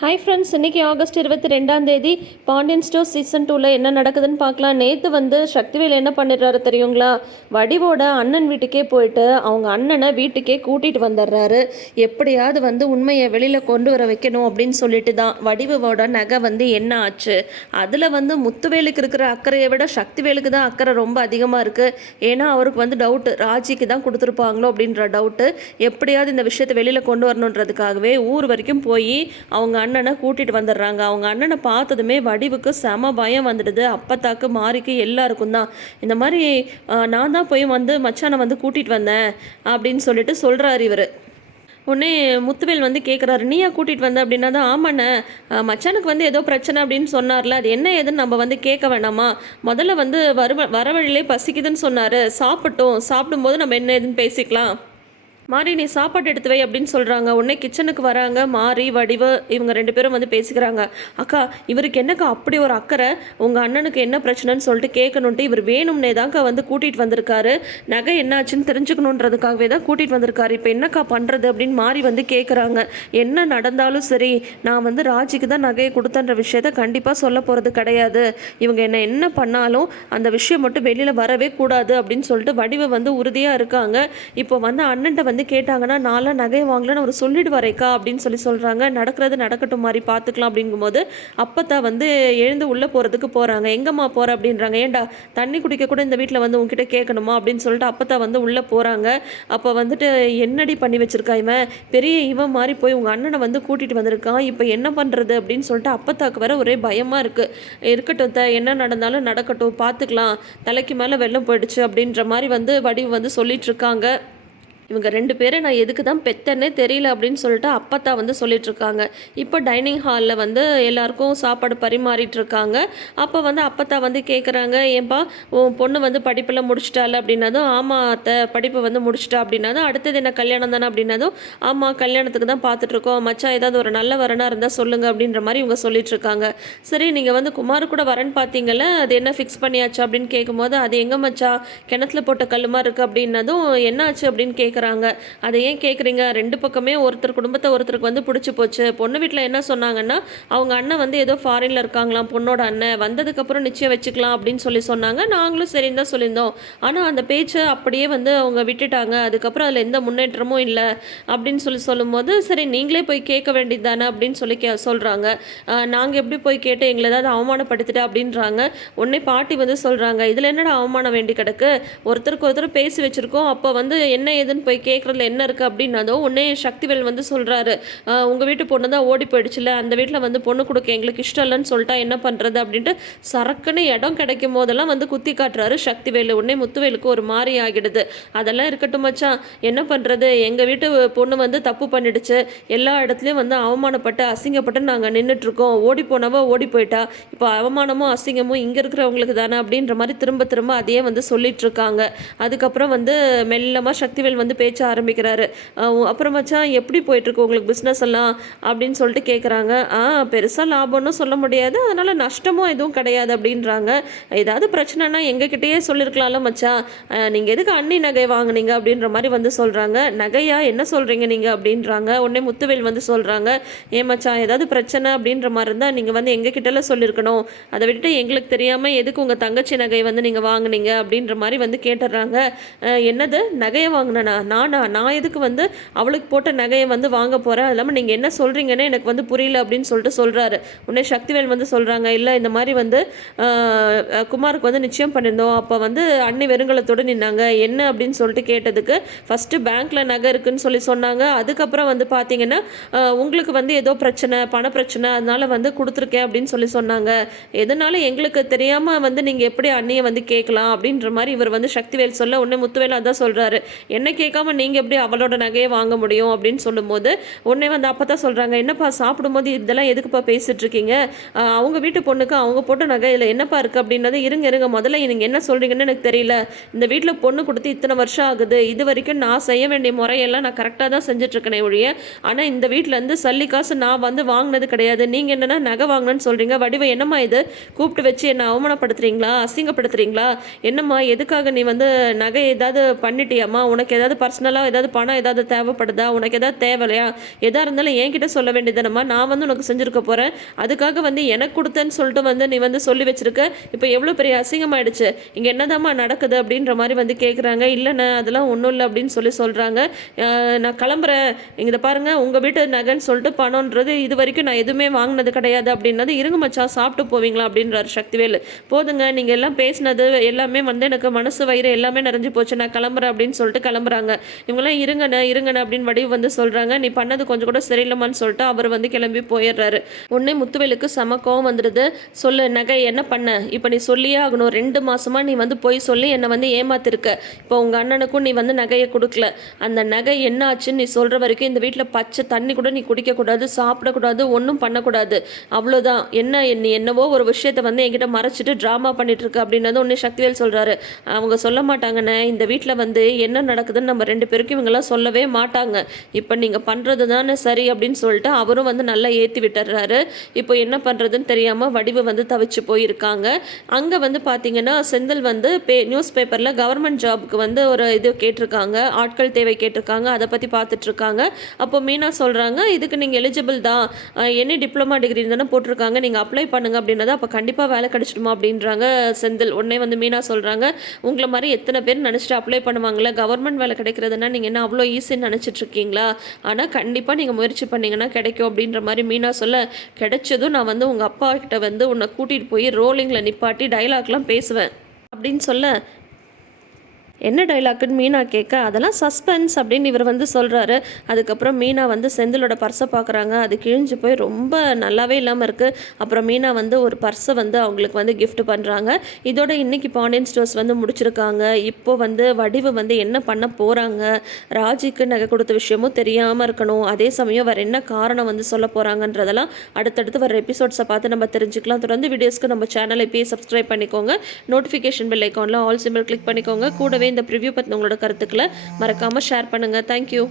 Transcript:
Hi friends, இன்றைக்கி August 22 Pandian store season 2ல் என்ன நடக்குதுன்னு பார்க்கலாம். நேற்று சக்திவேல் என்ன பண்ணிடுறாரு தெரியுங்களா? வடிவோட அண்ணன் வீட்டுக்கே போயிட்டு அவங்க அண்ணனை வீட்டுக்கே கூட்டிகிட்டு வந்துடுறாரு. எப்படியாவது உண்மையை வெளியில் கொண்டு வர வைக்கணும் அப்படின்னு சொல்லிட்டு தான். வடிவோட நகை என்ன ஆச்சு, அதில் முத்துவேலுக்கு இருக்கிற அக்கறையை விட சக்திவேலுக்கு தான் அக்கறை ரொம்ப அதிகமாக இருக்குது. ஏன்னா அவருக்கு டவுட்டு ராஜிக்கு தான் கொடுத்துருப்பாங்களோ அப்படின்ற டவுட்டு. எப்படியாவது இந்த விஷயத்தை வெளியில் கொண்டு வரணுன்றதுக்காகவே ஊர் வரைக்கும் போய் அவங்க அண்ணனை கூட்டிகிட்டு வந்துடுறாங்க. அவங்க அண்ணனை பார்த்ததுமே வடிவுக்கு செம பயம் வந்துடுது. அப்பத்தாக்கு மாறிக்கு எல்லாருக்கும் தான். இந்த மாதிரி நான் தான் போய் மச்சானை கூட்டிகிட்டு வந்தேன் அப்படின்னு சொல்லிட்டு சொல்கிறார் இவர். உடனே முத்துவேல் கேட்குறாரு, நீயா கூட்டிகிட்டு வந்த அப்படின்னா தான். ஆமாண்ணே, மச்சானுக்கு ஏதோ பிரச்சனை அப்படின்னு சொன்னார்ல, அது என்ன ஏதுன்னு நம்ம கேட்க வேணாமா? முதல்ல வர வழியிலே பசிக்குதுன்னு சொன்னார், சாப்பிட்டோம், சாப்பிடும்போது நம்ம என்ன ஏதுன்னு பேசிக்கலாம். மாறி நீ சாப்பாடு எடுத்து வை அப்படின்னு சொல்கிறாங்க. உடனே கிச்சனுக்கு வராங்க மாறி வடிவு, இவங்க 2 பேரும் பேசிக்கிறாங்க. அக்கா, இவருக்கு என்னக்கா அப்படி ஒரு அக்கறை, உங்கள் அண்ணனுக்கு என்ன பிரச்சனைன்னு சொல்லிட்டு கேட்கணுன்ட்டு இவர் வேணும்னே தான்க்கா கூட்டிகிட்டு வந்திருக்காரு. நகை என்னாச்சுன்னு தெரிஞ்சுக்கணுன்றதுக்காகவே தான் கூட்டிகிட்டு வந்திருக்காரு. இப்போ என்னக்கா பண்ணுறது அப்படின்னு மாறி கேட்குறாங்க. என்ன நடந்தாலும் சரி, நான் ராஜிக்கு தான் நகையை கொடுத்தன்ற விஷயத்த கண்டிப்பாக சொல்ல போகிறது கிடையாது. இவங்க என்ன பண்ணாலும் அந்த விஷயம் மட்டும் வெளியில் வரவே கூடாது அப்படின்னு சொல்லிட்டு வடிவை உறுதியாக இருக்காங்க. இப்போ அண்ணன்ட்ட கேட்டாங்கன்னா நான்லாம் நகை வாங்கலன்னு அவர் சொல்லிடுவாரேக்கா அப்படின்னு சொல்கிறாங்க. நடக்கிறது நடக்கட்டும் மாதிரி பார்த்துக்கலாம் அப்படிங்கும்போது அப்பத்தா எழுந்து உள்ளே போகிறதுக்கு போகிறாங்க. எங்கம்மா போகிற அப்படின்றாங்க. ஏண்டா தண்ணி குடிக்க கூட இந்த வீட்டில் உங்ககிட்ட கேட்கணுமா அப்படின்னு சொல்லிட்டு அப்பத்தா உள்ளே போகிறாங்க. அப்போ என்னடி பண்ணி வச்சிருக்கா இவன், பெரிய இவன் மாதிரி போய் உங்கள் அண்ணனை கூட்டிகிட்டு வந்திருக்கான், இப்போ என்ன பண்ணுறது அப்படின்னு சொல்லிட்டு அப்பத்தாக்கு வேற ஒரே பயமாக இருக்குது. இருக்கட்டும் என்ன நடந்தாலும் நடக்கட்டும், பார்த்துக்கலாம், தலைக்கு மேலே வெள்ளம் போயிடுச்சு அப்படின்ற மாதிரி வடிவு சொல்லிட்டு இருக்காங்க. இவங்க 2 பேரை நான் எதுக்கு தான் பெத்தன்னே தெரியல அப்படின்னு சொல்லிட்டு அப்பத்தா சொல்லிட்டுருக்காங்க. இப்போ டைனிங் ஹாலில் எல்லாருக்கும் சாப்பாடு பரிமாறிட்டு இருக்காங்க. அப்போ அப்பத்தா கேட்குறாங்க, ஏன்பா உன் பொண்ணு படிப்பெல்லாம் முடிச்சிட்டால அப்படின்னதும், ஆமாம் அத்தை படிப்பை முடிச்சிட்டா அப்படின்னதும், அடுத்தது என்ன கல்யாணம் தானே அப்படின்னதும், ஆமாம் கல்யாணத்துக்கு தான் பார்த்துட்ருக்கோம், மச்சான் ஏதாவது ஒரு நல்ல வரனாக இருந்தால் சொல்லுங்கள் அப்படின்ற மாதிரி இவங்க சொல்லிட்டுருக்காங்க. சரி, நீங்கள் குமார் கூட வரேன்னு பார்த்தீங்களே, அது என்ன ஃபிக்ஸ் பண்ணியாச்சு அப்படின்னு கேட்கும்போது, அது எங்கே மச்சான் கிணத்துல போட்ட கல்லுமா இருக்குது அப்படின்னதும், என்னாச்சு அப்படின்னு கேட்குறாங்க. அதை ஏன் கேட்குறீங்க, 2 பக்கமே ஒருத்தர் குடும்பத்தை ஒருத்தருக்கு பிடிச்சி போச்சு. பொண்ணு வீட்டில் என்ன சொன்னாங்கன்னா, அவங்க அண்ணன் ஏதோ ஃபாரினில் இருக்காங்களாம், பொண்ணோட அண்ணன் வந்ததுக்கப்புறம் நிச்சயம் வச்சுக்கலாம் அப்படின்னு சொன்னாங்க. நாங்களும் சரின்னு தான் சொல்லியிருந்தோம். ஆனால் அந்த பேச்சை அப்படியே அவங்க விட்டுட்டாங்க. அதுக்கப்புறம் அதில் எந்த முன்னேற்றமும் இல்லை அப்படின்னு சொல்லும்போது, சரி நீங்களே போய் கேட்க வேண்டியது தானே அப்படின்னு சொல்கிறாங்க. நாங்கள் எப்படி போய் கேட்டு எங்களை ஏதாவது அவமானப்படுத்திட்டா அப்படின்றாங்க. உடனே பாட்டி சொல்கிறாங்க, இதில் என்னடா அவமானம் வேண்டி கிடக்கு, ஒருத்தருக்கு ஒருத்தர் பேசி வச்சுருக்கோம், அப்போ என்ன ஏதுன்னு போய் கேட்குறதுல என்ன இருக்குது அப்படின்னதோ உடனே சக்திவேல் சொல்கிறாரு, உங்கள் வீட்டு பொண்ணு தான் ஓடி போயிடுச்சுல, அந்த வீட்டில் பொண்ணு கொடுக்க எங்களுக்கு இஷ்டம் இல்லைன்னு சொல்லிட்டா என்ன பண்ணுறது அப்படின்ட்டு சரக்குன்னு இடம் கிடைக்கும் போதெல்லாம் குத்தி காட்டுறாரு சக்திவேல். உடனே முத்துவேலுக்கு ஒரு மாதிரி ஆகிடுது. அதெல்லாம் இருக்கட்டும் மச்சான், என்ன பண்ணுறது, எங்கள் வீட்டு பொண்ணு தப்பு பண்ணிடுச்சு, எல்லா இடத்துலையும் அவமானப்பட்டு அசிங்கப்பட்டு நாங்கள் நின்றுட்டுருக்கோம், ஓடி போனவோ ஓடி போயிட்டா, இப்போ அவமானமும் அசிங்கமும் இங்கே இருக்கிறவங்களுக்கு தானே அப்படின்ற மாதிரி திரும்ப திரும்ப அதையே சொல்லிட்டு இருக்காங்க. அதுக்கப்புறம் மெல்லமாக சக்திவேல் பேச்ச ஆரம்பிக்கிறாரு. அப்புறம் மச்சான் எப்படி போயிட்டுருக்கு உங்களுக்கு பிஸ்னஸ் எல்லாம் அப்படின்னு சொல்லிட்டு கேட்குறாங்க. பெருசாக லாபம்னு சொல்ல முடியாது, அதனால் நஷ்டமும் எதுவும் கிடையாது அப்படின்றாங்க. ஏதாவது பிரச்சனைனா எங்ககிட்டயே சொல்லியிருக்கலாம்ல மச்சான், நீங்கள் எதுக்கு அண்ணி நகை வாங்கினீங்க அப்படின்ற மாதிரி சொல்கிறாங்க. நகையா என்ன சொல்கிறீங்க நீங்கள் அப்படின்றாங்க. உடனே முத்துவேல் சொல்கிறாங்க, ஏன் மச்சான் ஏதாவது பிரச்சனை அப்படின்ற மாதிரி இருந்தால் நீங்கள் எங்ககிட்டலாம் சொல்லியிருக்கணும், அதை விட்டுட்டு எங்களுக்கு தெரியாமல் எதுக்கு உங்கள் தங்கச்சி நகை நீங்கள் வாங்கினீங்க அப்படின்ற மாதிரி கேட்டுடுறாங்க. என்னது நகையை வாங்கினா நான் எதுக்கு அவளுக்கு போட்ட நகையை வாங்க போகிறேன், அது இல்லாமல் நீங்கள் என்ன சொல்கிறீங்கன்னு எனக்கு புரியல அப்படின்னு சொல்லிட்டு சொல்கிறாரு. உடனே சக்திவேல் சொல்கிறாங்க, இல்லை இந்த மாதிரி குமாருக்கு நிச்சயம் பண்ணியிருந்தோம், அப்போ அண்ணி வெறுங்கலத்தோடு நின்னாங்க, என்ன அப்படின்னு சொல்லிட்டு கேட்டதுக்கு ஃபஸ்ட்டு பேங்க்கில் நகை இருக்குன்னு சொன்னாங்க. அதுக்கப்புறம் பார்த்தீங்கன்னா உங்களுக்கு ஏதோ பிரச்சனை, பண பிரச்சனை, அதனால் கொடுத்துருக்கேன் அப்படின்னு சொன்னாங்க. எதனால எங்களுக்கு தெரியாமல் நீங்கள் எப்படி அண்ணியை கேட்கலாம் அப்படின்ற மாதிரி இவர் சக்திவேல் சொல்ல, உடனே முத்துவேல் அதான் சொல்கிறாரு, என்ன கேட்காம நீங்கள் எப்படி அவளோட நகையை வாங்க முடியும் அப்படின்னு சொல்லும்போது உடனே அப்போ தான் சொல்கிறாங்க, என்னப்பா சாப்பிடும்போது இதெல்லாம் எதுக்குப்பா பேசிகிட்டு இருக்கீங்க, அவங்க வீட்டு பொண்ணுக்கு அவங்க போட்ட நகையில் என்னப்பா இருக்குது அப்படின்னது, இருங்க முதல்ல நீங்கள் என்ன சொல்கிறீங்கன்னு எனக்கு தெரியல, இந்த வீட்டில் பொண்ணு கொடுத்து இத்தனை வருஷம் ஆகுது, இது வரைக்கும் நான் செய்ய வேண்டிய முறையெல்லாம் நான் கரெக்டாக தான் செஞ்சிட்ருக்கேனே ஒழிய, ஆனால் இந்த வீட்டிலேருந்து சல்லி காசு நான் வாங்கினது கிடையாது, நீங்கள் என்னென்னா நகை வாங்கினேன்னு சொல்கிறீங்க, வடிவை என்னம்மா இது கூப்பிட்டு வச்சு என்னை அவமானப்படுத்துகிறீங்களா, அசிங்கப்படுத்துகிறீங்களா, என்னம்மா எதுக்காக நீ நகை ஏதாவது பண்ணிட்டியாம்மா, உனக்கு ஏதாவது பர்சனலாக ஏதாவது பணம் ஏதாவது தேவைப்படுதா, உனக்கு ஏதாவது தேவையா, எதாக இருந்தாலும் என்கிட்ட சொல்ல வேண்டியதுனம்மா, நான் வந்து உனக்கு செஞ்சுருக்க போகிறேன், அதுக்காக வந்து எனக்கு கொடுத்தேன்னு சொல்லிட்டு வந்து நீ வந்து சொல்லி வச்சிருக்க, இப்போ எவ்வளோ பெரிய அசிங்கமாயிடுச்சு, இங்கே என்னதாம்மா நடக்குது அப்படின்ற மாதிரி வந்து கேட்குறாங்க. இல்லைண்ணே அதெல்லாம் ஒன்றும் இல்லை அப்படின்னு சொல்கிறாங்க. நான் கிளம்புறேன், இதை பாருங்கள் உங்கள் வீட்டு நகைன்னு சொல்லிட்டு பணம்ன்றது இது வரைக்கும் நான் எதுவுமே வாங்கினது கிடையாது அப்படின்னது. இருங்க மச்சான் சாப்பிட்டு போவீங்களா அப்படின்றாரு சக்திவேல். போதுங்க நீங்கள் எல்லாம் பேசினது எல்லாமே வந்து எனக்கு மனசு வயிறு எல்லாமே நிறைஞ்சு போச்சு, நான் கிளம்புறேன் அப்படின்னு சொல்லிட்டு கிளம்புறாங்க. இவங்களாம் இருங்கண்ணே அப்படின்னு வடிவு வந்து சொல்கிறாங்க. நீ பண்ணது கொஞ்சம் கூட சரியில்லைம்மான்னு சொல்லிட்டு அவர் வந்து கிளம்பி போயிடுறாரு. உடனே முத்துவேலுக்கு செம கோவம் வந்துடுது. சொல்லு நகை என்ன பண்ண, இப்போ நீ சொல்லியே ஆகணும், 2 மாசமாக நீ வந்து போய் சொல்லி என்னை வந்து ஏமாத்திருக்க, இப்போ உங்கள் அண்ணனுக்கும் நீ வந்து நகையை கொடுக்கல, அந்த நகை என்ன ஆச்சுன்னு நீ சொல்கிற வரைக்கும் இந்த வீட்டில் பச்சை தண்ணி கூட நீ குடிக்கக்கூடாது, சாப்பிடக்கூடாது, ஒன்றும் பண்ணக்கூடாது, அவ்வளோதான். நீ என்னவோ ஒரு விஷயத்தை வந்து என்கிட்ட மறைச்சிட்டு ட்ராமா பண்ணிட்டுருக்க அப்படின்னது ஒன்று சக்திவேல் சொல்கிறாரு. அவங்க சொல்ல மாட்டாங்கண்ணே, இந்த வீட்டில் வந்து என்ன நடக்குதுன்னு நம்ம 2 பேருக்கும் இவங்கெல்லாம் சொல்லவே மாட்டாங்க, இப்போ நீங்கள் பண்ணுறது தானே சரி அப்படின்னு சொல்லிட்டு அவரும் வந்து நல்லா ஏற்றி விட்டுறாரு. இப்போ என்ன பண்ணுறதுன்னு தெரியாமல் வடிவு வந்து தவிச்சு போயிருக்காங்க. அங்கே வந்து பார்த்தீங்கன்னா செந்தில் வந்து நியூஸ் பேப்பரில் கவர்மெண்ட் ஜாபுக்கு வந்து ஒரு இது கேட்டிருக்காங்க, ஆட்கள் தேவை கேட்டிருக்காங்க, அதை பற்றி பார்த்துட்ருக்காங்க. அப்போ மீனா சொல்கிறாங்க, இதுக்கு நீங்கள் எலிஜிபிள் தான், என்ன டிப்ளமா டிகிரி தானே போட்டிருக்காங்க, நீங்கள் அப்ளை பண்ணுங்கள் அப்படின்னது. அப்போ கண்டிப்பாக வேலை கிடச்சிடுமா அப்படின்றாங்க செந்தில். உடனே வந்து மீனா சொல்கிறாங்க, உங்களை மாதிரி எத்தனை பேர் நினச்சிட்டு அப்ளை பண்ணுவாங்களே, கவர்மெண்ட் வேலை கிடைக்கிறதுனா நீங்கள் என்ன அவ்வளோ ஈஸின்னு நினச்சிட்ருக்கீங்களா, ஆனால் கண்டிப்பாக நீங்கள் முயற்சி பண்ணிங்கன்னா கிடைக்கும் அப்படின்ற மாதிரி மீனா சொல்ல, கிடைச்சதும் நான் வந்து உங்கள் அப்பா கிட்ட வந்து உன்னை கூட்டிகிட்டு போய் ரோலிங்கில் நிப்பாட்டி டைலாக்லாம் பேசுவேன் அப்படின்னு சொல்ல, என்ன டைலாக்குன்னு மீனா கேட்க, அதெல்லாம் சஸ்பென்ஸ் அப்படின்னு இவர் வந்து சொல்கிறாரு. அதுக்கப்புறம் மீனா வந்து செந்திலோட பர்ஸை பார்க்குறாங்க, அது கிழிஞ்சு போய் ரொம்ப நல்லாவே இல்லாமல் இருக்குது. அப்புறம் மீனா வந்து ஒரு பர்ஸை வந்து அவங்களுக்கு வந்து கிஃப்ட் பண்ணுறாங்க. இதோட இன்றைக்கி பாண்டியன் ஸ்டோர்ஸ் வந்து முடிச்சிருக்காங்க. இப்போ வந்து வடிவு வந்து என்ன பண்ண போகிறாங்க, ராஜிக்கு நகை கொடுத்த விஷயமும் தெரியாமல் இருக்கணும், அதே சமயம் வேறு என்ன காரணம் வந்து சொல்ல போகிறாங்கன்றதெல்லாம் அடுத்தடுத்து வர எபிசோட்ஸை பார்த்து நம்ம தெரிஞ்சுக்கலாம். தொடர்ந்து வீடியோஸ்க்கு நம்ம சேனலை இப்போயே சப்ஸ்கிரைப் பண்ணிக்கோங்க, நோட்டிஃபிகேஷன் பெல் ஐக்கானில் ஆல் சிம்பிள் கிளிக் பண்ணிக்கோங்க. கூடவே இந்த ப்ரிவ்யூ பற்றி உங்களோட கருத்துக்களை மறக்காமல் ஷேர் பண்ணுங்கள். தேங்க்யூ.